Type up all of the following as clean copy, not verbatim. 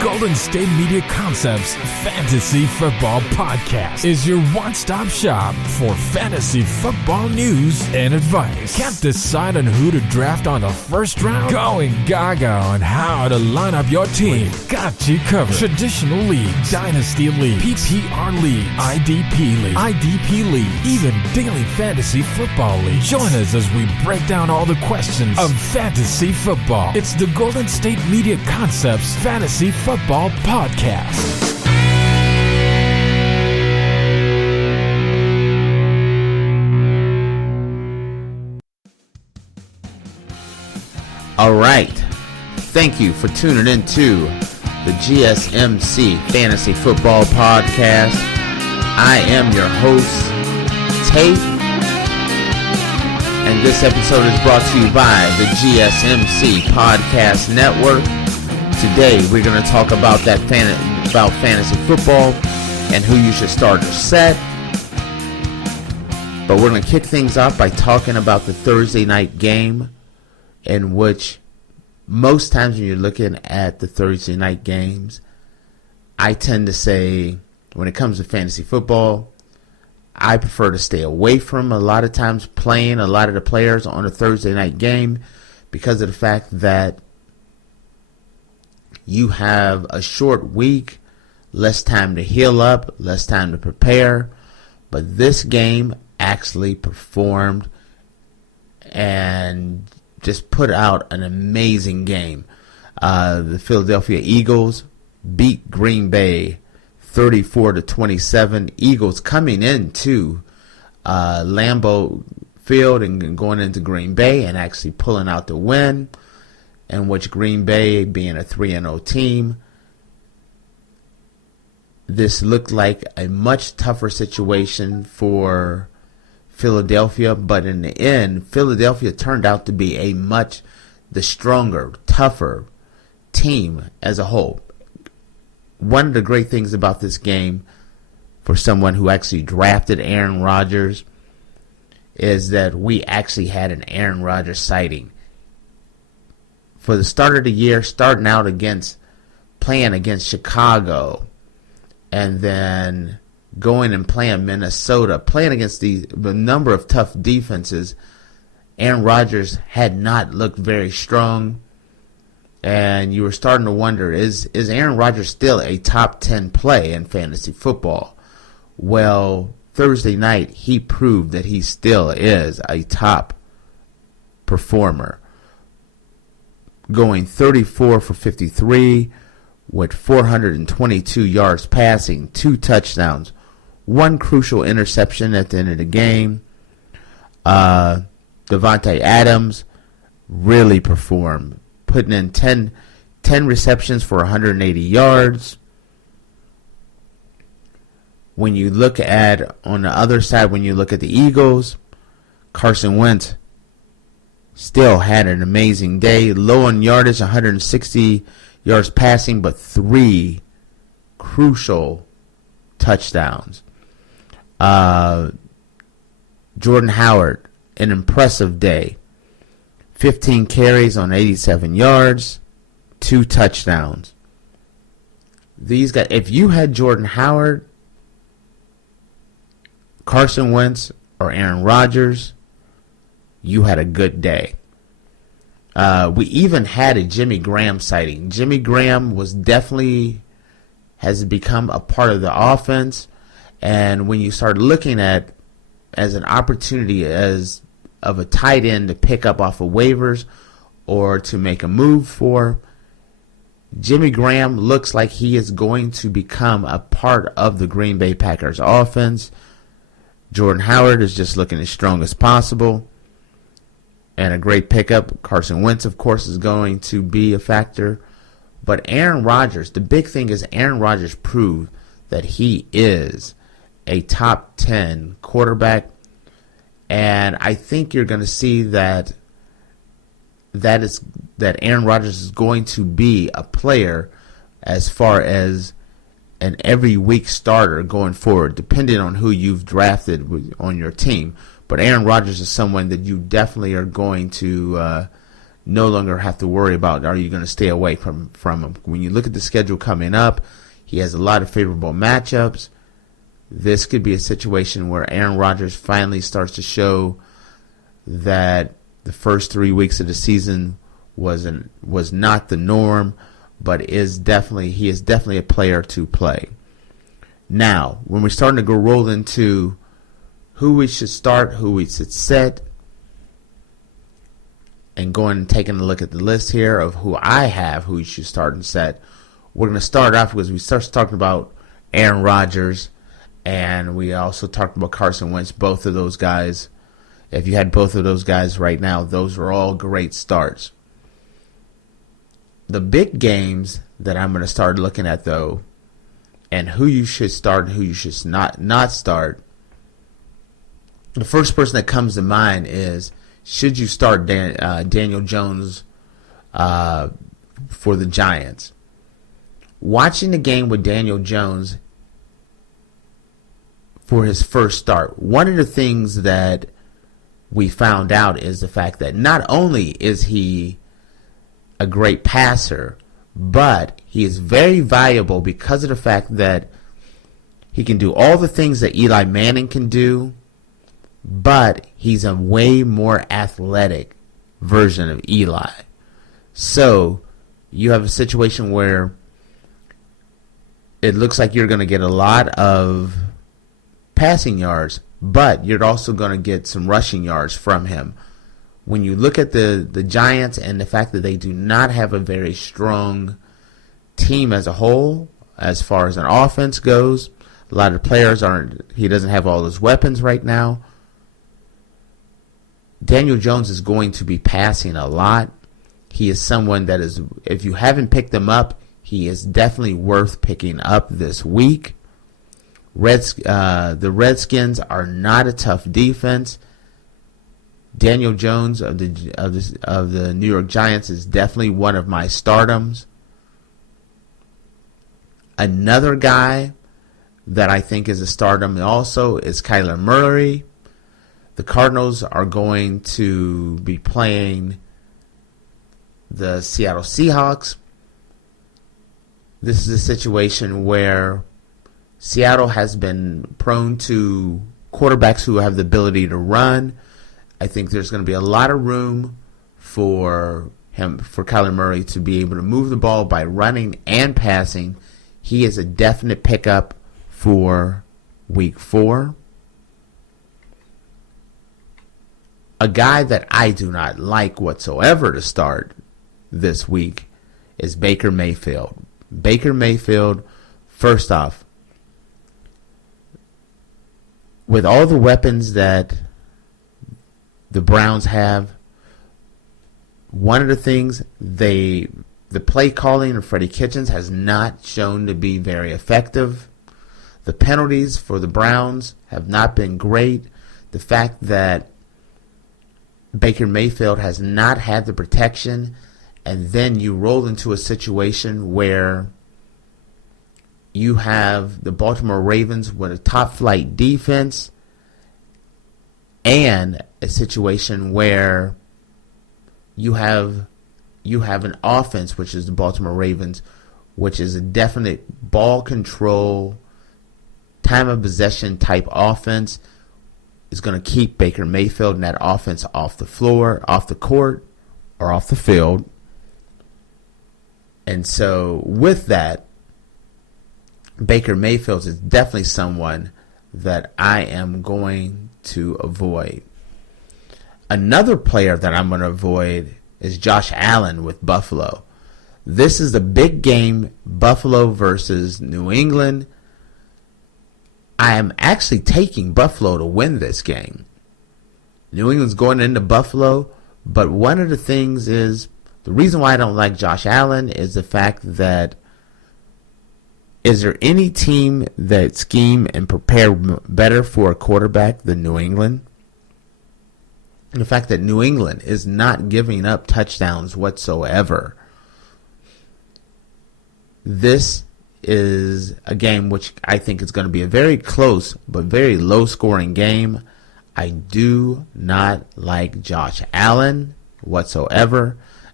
Golden State Media Concepts Fantasy Football Podcast is your one-stop shop for fantasy football news and advice. Can't decide on who to draft on the first round? Going gaga on how to line up your team. Got you covered. Traditional leagues, dynasty league, PPR league, IDP league, even daily fantasy football league. Join us as we break down all the questions of fantasy football. It's the Golden State Media Concepts Fantasy Football Podcast. All right. Thank you for tuning in to the GSMC Fantasy Football Podcast. I am your host, Tate, and this episode is brought to you by the GSMC Podcast Network. Today we're going to talk about fantasy football and who you should start or set. But we're going to kick things off by talking about the Thursday night game, in which most times when you're looking at the Thursday night games, I tend to say when it comes to fantasy football, I prefer to stay away from a lot of times playing a lot of the players on a Thursday night game because of the fact that you have a short week, less time to heal up, less time to prepare. But this game actually performed and just put out an amazing game. The Philadelphia Eagles beat Green Bay 34-27. Eagles coming into Lambeau Field and going into Green Bay and actually pulling out the win, in which Green Bay, being a 3-0 team, this looked like a much tougher situation for Philadelphia, but in the end, Philadelphia turned out to be the stronger, tougher team as a whole. One of the great things about this game, for someone who actually drafted Aaron Rodgers, is that we actually had an Aaron Rodgers sighting. For the start of the year, starting out playing against Chicago, and then going and playing Minnesota, playing against the number of tough defenses, Aaron Rodgers had not looked very strong, and you were starting to wonder, is Aaron Rodgers still a top 10 play in fantasy football? Well, Thursday night, he proved that he still is a top performer, going 34 for 53 with 422 yards passing, 2 touchdowns, 1 crucial interception at the end of the game. Devontae Adams really performed, putting in 10 receptions for 180 yards. When you look at, on the other side, when you look at the Eagles, Carson Wentz still had an amazing day. Low on yardage, 160 yards passing, but 3 crucial touchdowns. Jordan Howard, an impressive day. 15 carries on 87 yards, 2 touchdowns. These guys, if you had Jordan Howard, Carson Wentz, or Aaron Rodgers, you had a good day. We even had a Jimmy Graham sighting. Jimmy Graham has become a part of the offense, and when you start looking at as an opportunity of a tight end to pick up off of waivers or to make a move for, Jimmy Graham looks like he is going to become a part of the Green Bay Packers offense. Jordan Howard is just looking as strong as possible and a great pickup. Carson Wentz, of course, is going to be a factor. But Aaron Rodgers, the big thing is Aaron Rodgers proved that he is a top 10 quarterback. And I think you're going to see that Aaron Rodgers is going to be a player as far as an every week starter going forward, depending on who you've drafted on your team. But Aaron Rodgers is someone that you definitely are going to no longer have to worry about, are you going to stay away from him? When you look at the schedule coming up, he has a lot of favorable matchups. This could be a situation where Aaron Rodgers finally starts to show that the first 3 weeks of the season was not the norm, but he is definitely a player to play. Now, when we're starting to roll into who we should start, who we should set, and going and taking a look at the list here of who you should start and set, we're going to start off because we start talking about Aaron Rodgers, and we also talked about Carson Wentz. Both of those guys, if you had both of those guys right now, those are all great starts. The big games that I'm going to start looking at, though, and who you should start and who you should not start, the first person that comes to mind is, should you start Daniel Jones for the Giants? Watching the game with Daniel Jones for his first start, one of the things that we found out is the fact that not only is he a great passer, but he is very valuable because of the fact that he can do all the things that Eli Manning can do, but he's a way more athletic version of Eli. So you have a situation where it looks like you're going to get a lot of passing yards, but you're also going to get some rushing yards from him. When you look at the Giants and the fact that they do not have a very strong team as a whole, as far as an offense goes, a lot of players he doesn't have all his weapons right now. Daniel Jones is going to be passing a lot. He is someone that is, if you haven't picked him up, he is definitely worth picking up this week. The Redskins are not a tough defense. Daniel Jones of the New York Giants is definitely one of my stardoms. Another guy that I think is a stardom also is Kyler Murray. The Cardinals are going to be playing the Seattle Seahawks. This is a situation where Seattle has been prone to quarterbacks who have the ability to run. I think there's going to be a lot of room for Kyler Murray to be able to move the ball by running and passing. He is a definite pickup for Week 4. A guy that I do not like whatsoever to start this week is Baker Mayfield. Baker Mayfield, first off, with all the weapons that the Browns have, one of the things the play calling of Freddie Kitchens has not shown to be very effective. The penalties for the Browns have not been great. The fact that Baker Mayfield has not had the protection, and then you roll into a situation where you have the Baltimore Ravens with a top-flight defense and a situation where you have an offense, which is the Baltimore Ravens, which is a definite ball control, time of possession type offense, is going to keep Baker Mayfield and that offense off the floor, off the court, or off the field. And so with that, Baker Mayfield is definitely someone that I am going to avoid. Another player that I'm going to avoid is Josh Allen with Buffalo. This is the big game, Buffalo versus New England. I am actually taking Buffalo to win this game. New England's going into Buffalo, but one of the things is, the reason why I don't like Josh Allen is the fact that, is there any team that scheme and prepare better for a quarterback than New England? The fact that New England is not giving up touchdowns whatsoever. This is a game which I think is going to be a very close but very low-scoring game. I do not like Josh Allen whatsoever.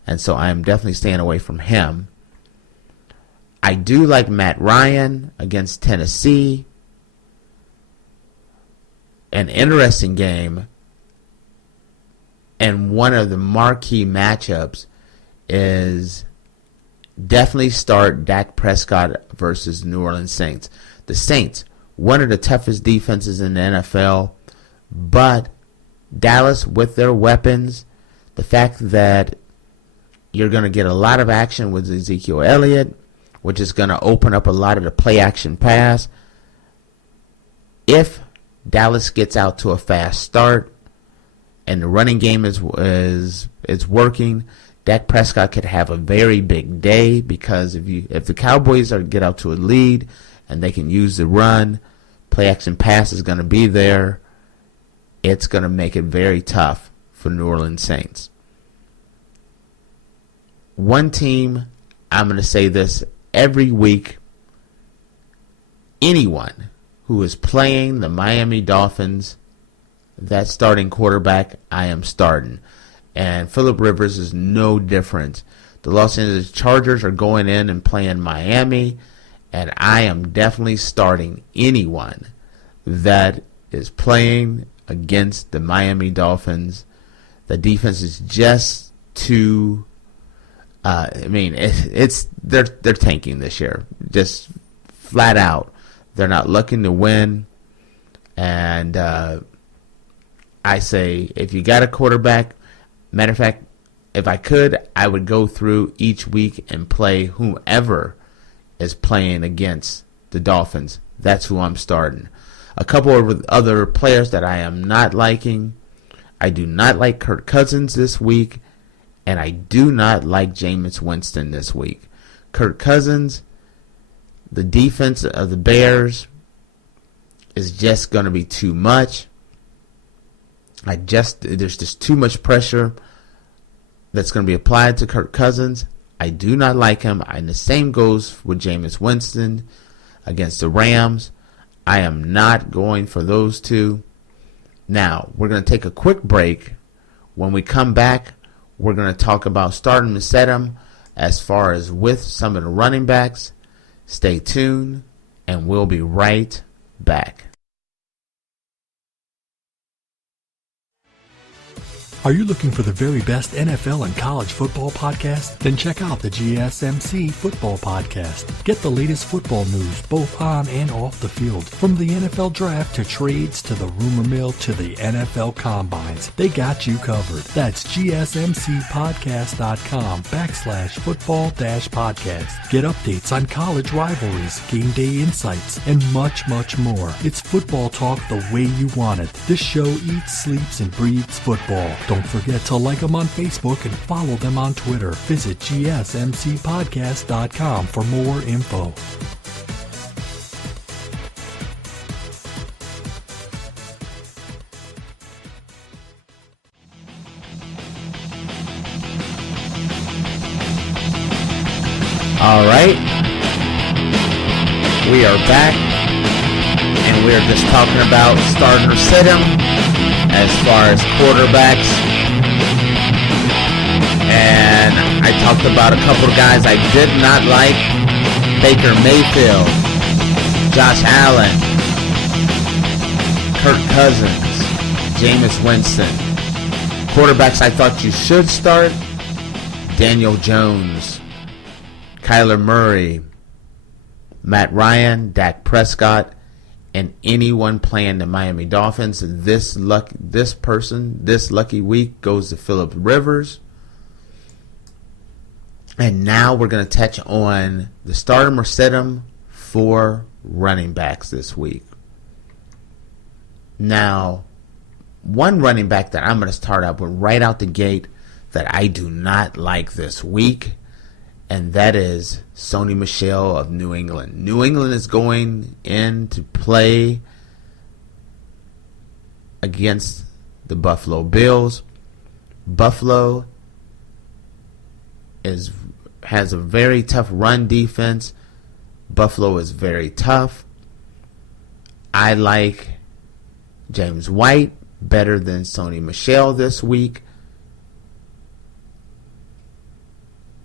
and so I am definitely staying away from him. I do like Matt Ryan against Tennessee. An interesting game, and one of the marquee matchups is definitely start Dak Prescott versus New Orleans Saints. The Saints, one of the toughest defenses in the NFL, but Dallas with their weapons, the fact that you're going to get a lot of action with Ezekiel Elliott, which is going to open up a lot of the play action pass. If Dallas gets out to a fast start and the running game is working, Dak Prescott could have a very big day, because if the Cowboys get out to a lead and they can use the run, play action pass is going to be there. It's going to make it very tough for New Orleans Saints. One team, I'm going to say this every week, anyone who is playing the Miami Dolphins, that starting quarterback, I am starting. And Phillip Rivers is no different. The Los Angeles Chargers are going in and playing Miami, and I am definitely starting anyone that is playing against the Miami Dolphins. The defense is just too. They're tanking this year, just flat out. They're not looking to win, and I say if you got a quarterback, matter of fact, if I could, I would go through each week and play whomever is playing against the Dolphins. That's who I'm starting. A couple of other players that I am not liking. I do not like Kirk Cousins this week, and I do not like Jameis Winston this week. Kirk Cousins, the defense of the Bears is just going to be too much. There's just too much pressure that's going to be applied to Kirk Cousins. I do not like him. And the same goes with Jameis Winston against the Rams. I am not going for those two. Now, we're going to take a quick break. When we come back, we're going to talk about starting to set them as far as with some of the running backs. Stay tuned, and we'll be right back. Are you looking for the very best NFL and college football podcast? Then check out the GSMC Football Podcast. Get the latest football news both on and off the field. From the NFL Draft to trades to the rumor mill to the NFL Combines, they got you covered. That's GSMCpodcast.com/football-podcast. Get updates on college rivalries, game day insights, and much, much more. It's football talk the way you want it. This show eats, sleeps, and breathes football. Don't forget to like them on Facebook and follow them on Twitter. Visit GSMCpodcast.com for more info. All right, we are back, and we are just talking about starting or sit 'em as far as quarterbacks. And I talked about a couple of guys I did not like: Baker Mayfield, Josh Allen, Kirk Cousins, Jameis Winston. Quarterbacks I thought you should start: Daniel Jones, Kyler Murray, Matt Ryan, Dak Prescott, and anyone playing the Miami Dolphins. This lucky week goes to Phillip Rivers. And now we're going to touch on the start 'em or sit 'em for running backs this week. Now, one running back that I'm going to start out with right out the gate that I do not like this week, and that is Sony Michel of New England. New England is going in to play against the Buffalo Bills. Buffalo has a very tough run defense. Buffalo is very tough. I like James White better than Sony Michel this week.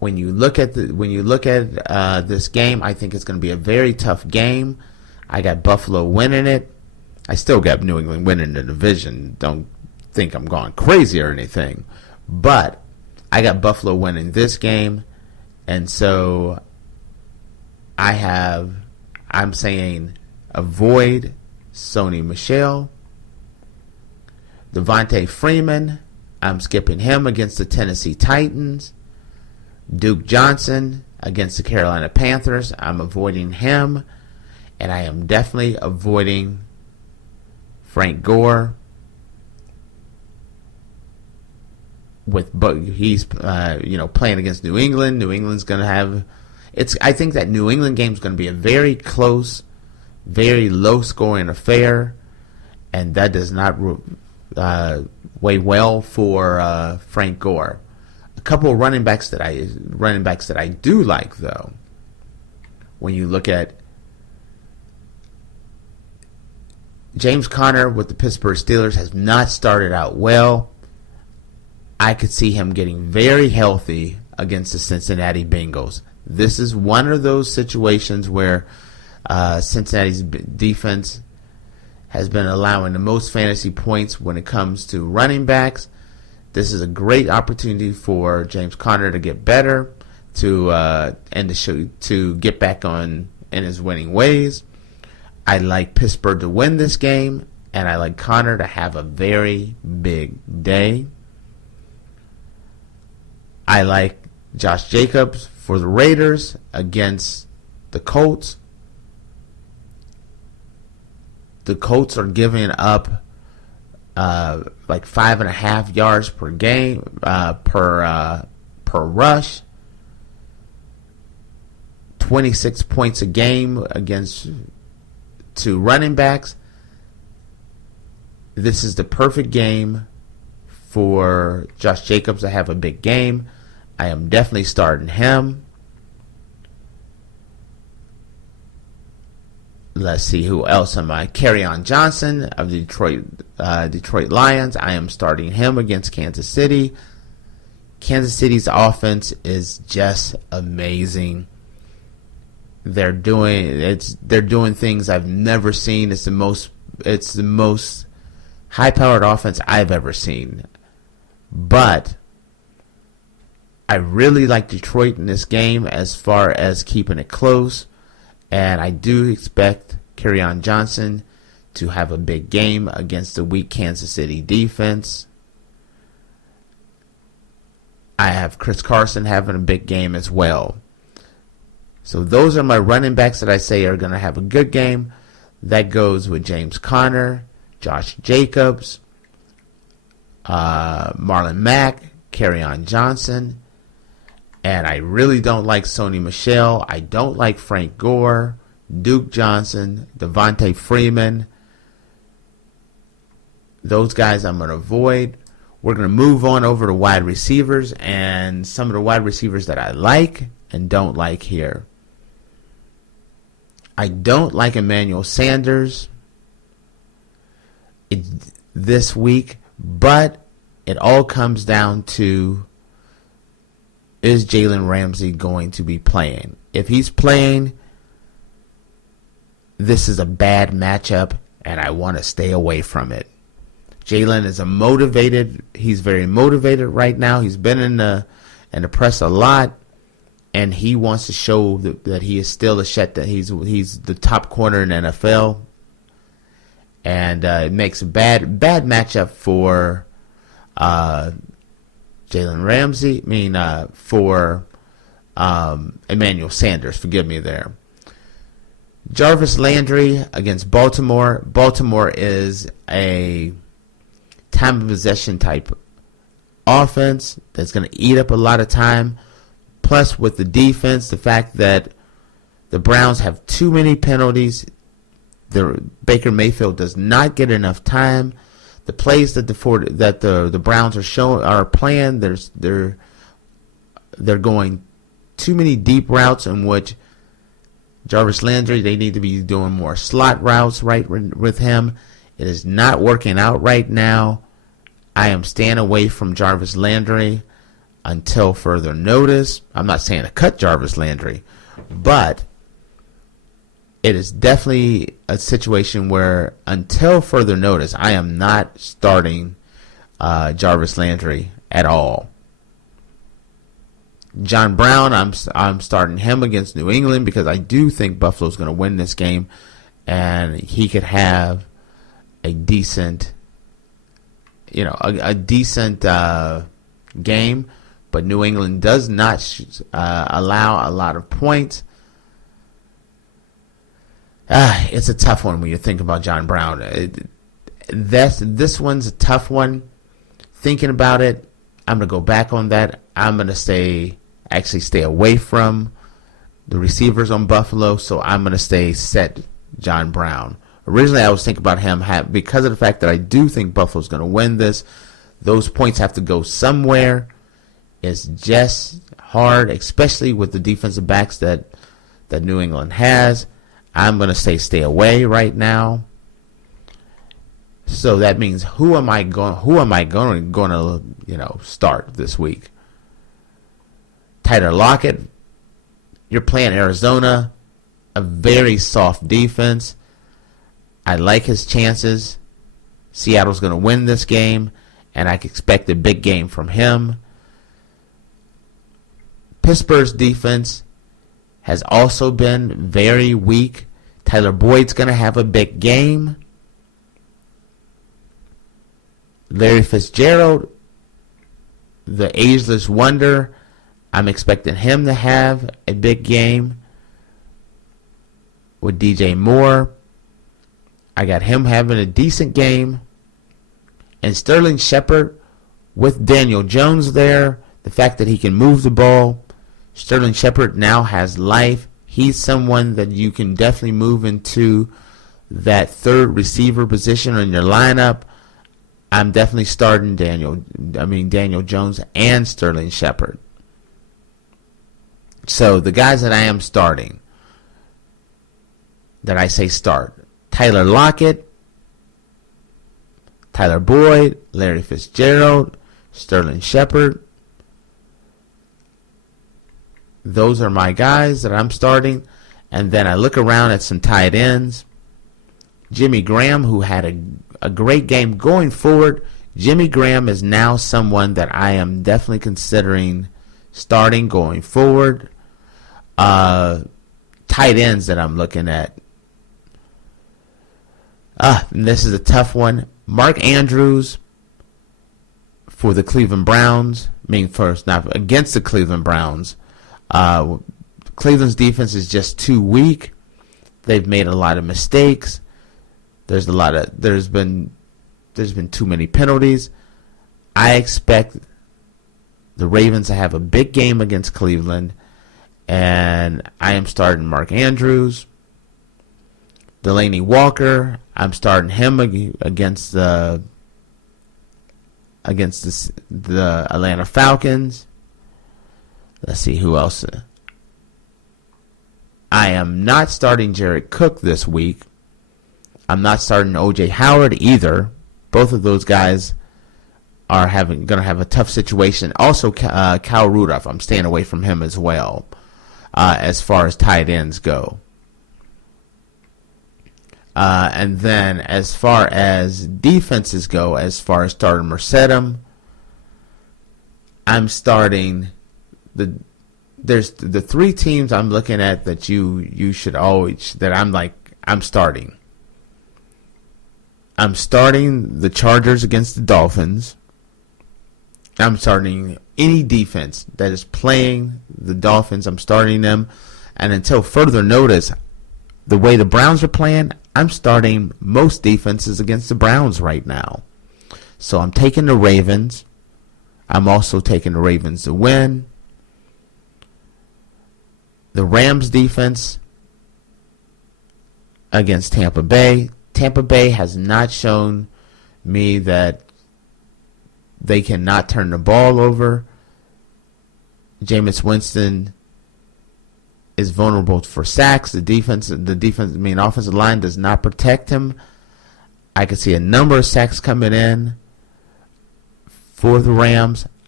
when you look at this game, I think it's going to be a very tough game. I got Buffalo winning it. I still got New England winning the division. Don't think I'm going crazy or anything. But I got Buffalo winning this game. And so I'm saying avoid Sony Michel. Devontae Freeman, I'm skipping him against the Tennessee Titans. Duke Johnson against the Carolina Panthers, I'm avoiding him. And I am definitely avoiding Frank Gore. He's playing against New England. New England's going to have I think that New England game is going to be a very close, very low scoring affair, and that does not weigh well for Frank Gore. A couple of running backs that I do like, though. When you look at James Conner with the Pittsburgh Steelers, has not started out well. I could see him getting very healthy against the Cincinnati Bengals. This is one of those situations where Cincinnati's defense has been allowing the most fantasy points when it comes to running backs. This is a great opportunity for James Conner to get better, to get back on in his winning ways. I like Pittsburgh to win this game, and I like Conner to have a very big day. I like Josh Jacobs for the Raiders against the Colts. The Colts are giving up like 5.5 yards per game per rush. 26 points a game against two running backs. This is the perfect game for Josh Jacobs to have a big game. I am definitely starting him. Let's see, who else am I? Kerryon Johnson of the Detroit Lions. I am starting him against Kansas City. Kansas City's offense is just amazing. They're doing things I've never seen. It's the most high-powered offense I've ever seen. But I really like Detroit in this game as far as keeping it close. And I do expect Kerryon Johnson to have a big game against the weak Kansas City defense. I have Chris Carson having a big game as well. So those are my running backs that I say are going to have a good game. That goes with James Conner, Josh Jacobs, Marlon Mack, Kerryon Johnson. And I really don't like Sony Michel. I don't like Frank Gore, Duke Johnson, Devontae Freeman. Those guys I'm going to avoid. We're going to move on over to wide receivers and some of the wide receivers that I like and don't like here. I don't like Emmanuel Sanders this week, but it all comes down to, is Jalen Ramsey going to be playing? If he's playing, this is a bad matchup, and I want to stay away from it. Jalen is he's very motivated right now. He's been in the press a lot, and he wants to show that he is still that he's the top corner in the NFL. And it makes a bad matchup for Jalen Ramsey. For Emmanuel Sanders. Forgive me there. Jarvis Landry against Baltimore. Baltimore is a time of possession type offense that's going to eat up a lot of time. Plus, with the defense, the fact that the Browns have too many penalties, Baker Mayfield does not get enough time. The plays that the Browns are playing, they're going too many deep routes in which Jarvis Landry, they need to be doing more slot routes right with him. It is not working out right now. I am staying away from Jarvis Landry. until further notice. I'm not saying to cut Jarvis Landry, but it is definitely a situation where until further notice, I am not starting Jarvis Landry at all. John Brown, I'm starting him against New England because I do think Buffalo's going to win this game, and he could have a decent, a decent game. But New England does not allow a lot of points. It's a tough one when you think about John Brown. This one's a tough one. Thinking about it, I'm going to go back on that. I'm going to stay away from the receivers on Buffalo, so I'm going to set John Brown. Originally, I was thinking about him because of the fact that I do think Buffalo's going to win this. Those points have to go somewhere. It's just hard, especially with the defensive backs that New England has. I'm going to stay away right now. So that means who am I going to start this week? Tyler Lockett. You're playing Arizona, a very soft defense. I like his chances. Seattle's going to win this game, and I expect a big game from him. Pittsburgh's defense has also been very weak. Tyler Boyd's going to have a big game. Larry Fitzgerald, the ageless wonder, I'm expecting him to have a big game. With DJ Moore, I got him having a decent game. And Sterling Shepard, with Daniel Jones there, the fact that he can move the ball, Sterling Shepard now has life. He's someone that you can definitely move into that third receiver position in your lineup. I'm definitely starting Daniel Jones and Sterling Shepard. So the guys that I am starting, that I say start, Tyler Lockett, Tyler Boyd, Larry Fitzgerald, Sterling Shepard. Those are my guys that I'm starting. And then I look around at some tight ends. Jimmy Graham, who had a great game going forward. Jimmy Graham is now someone that I am definitely considering starting going forward. Tight ends that I'm looking at. And this is a tough one. Mark Andrews for the Cleveland Browns. Not against the Cleveland Browns. Cleveland's defense is just too weak. They've made a lot of mistakes. There's been too many penalties. I expect the Ravens to have a big game against Cleveland, and I am starting Mark Andrews. Delaney Walker, I'm starting him against the Atlanta Falcons. Let's see who else. I am not starting Jared Cook this week. I'm not starting O.J. Howard either. Both of those guys are going to have a tough situation. Also, Kyle Rudolph, I'm staying away from him as well, as far as tight ends go. And then as far as defenses go, as far as starting Mercedem, I'm starting there's the three teams I'm looking at that you should always, that I'm starting. I'm starting the Chargers against the Dolphins. I'm starting any defense that is playing the Dolphins. I'm starting them. And until further notice, the way the Browns are playing, I'm starting most defenses against the Browns right now. So I'm taking the Ravens. I'm also taking the Ravens to win. The Rams defense against Tampa Bay. Tampa Bay has not shown me that they cannot turn the ball over. Jameis Winston is vulnerable for sacks. Offensive line does not protect him. I can see a number of sacks coming in for the Rams.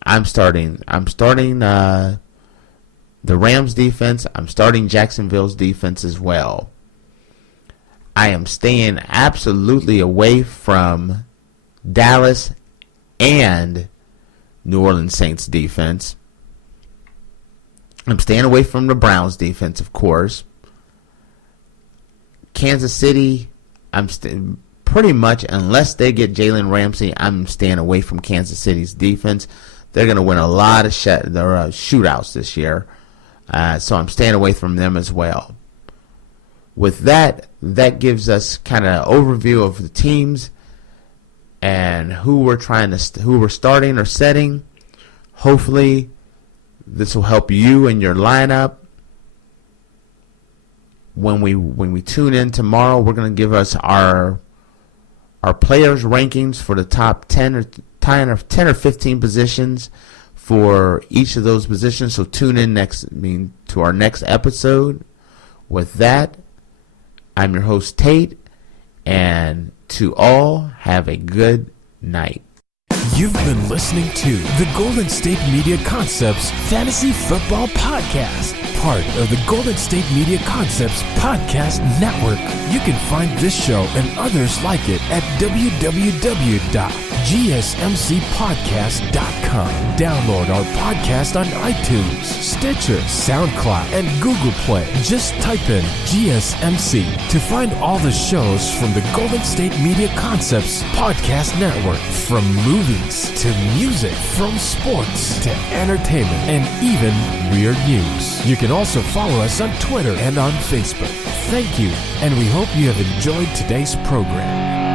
I'm starting the Rams defense. I'm starting Jacksonville's defense as well. I am staying absolutely away from Dallas and New Orleans Saints defense. I'm staying away from the Browns defense, of course. Kansas City, pretty much, unless they get Jalen Ramsey, I'm staying away from Kansas City's defense. They're going to win a lot of shootouts this year. So I'm staying away from them as well. With that gives us kind of an overview of the teams and who we're starting or setting. Hopefully, this will help you in your lineup. When we tune in tomorrow, we're going to give us our players' rankings for the top 10 or 15 positions for each of those positions. So tune in to our next episode. With that, I'm your host Tate, and to all, have a good night. You've been listening to the Golden State Media Concepts Fantasy Football Podcast, part of the Golden State Media Concepts Podcast Network. You can find this show and others like it at www.gsmcpodcast.com. Download our podcast on iTunes, Stitcher, SoundCloud, and Google Play. Just type in GSMC to find all the shows from the Golden State Media Concepts Podcast Network, from movies to music, from sports to entertainment, and even weird news. You can also follow us on Twitter and on Facebook. Thank you, and we hope you have enjoyed today's program.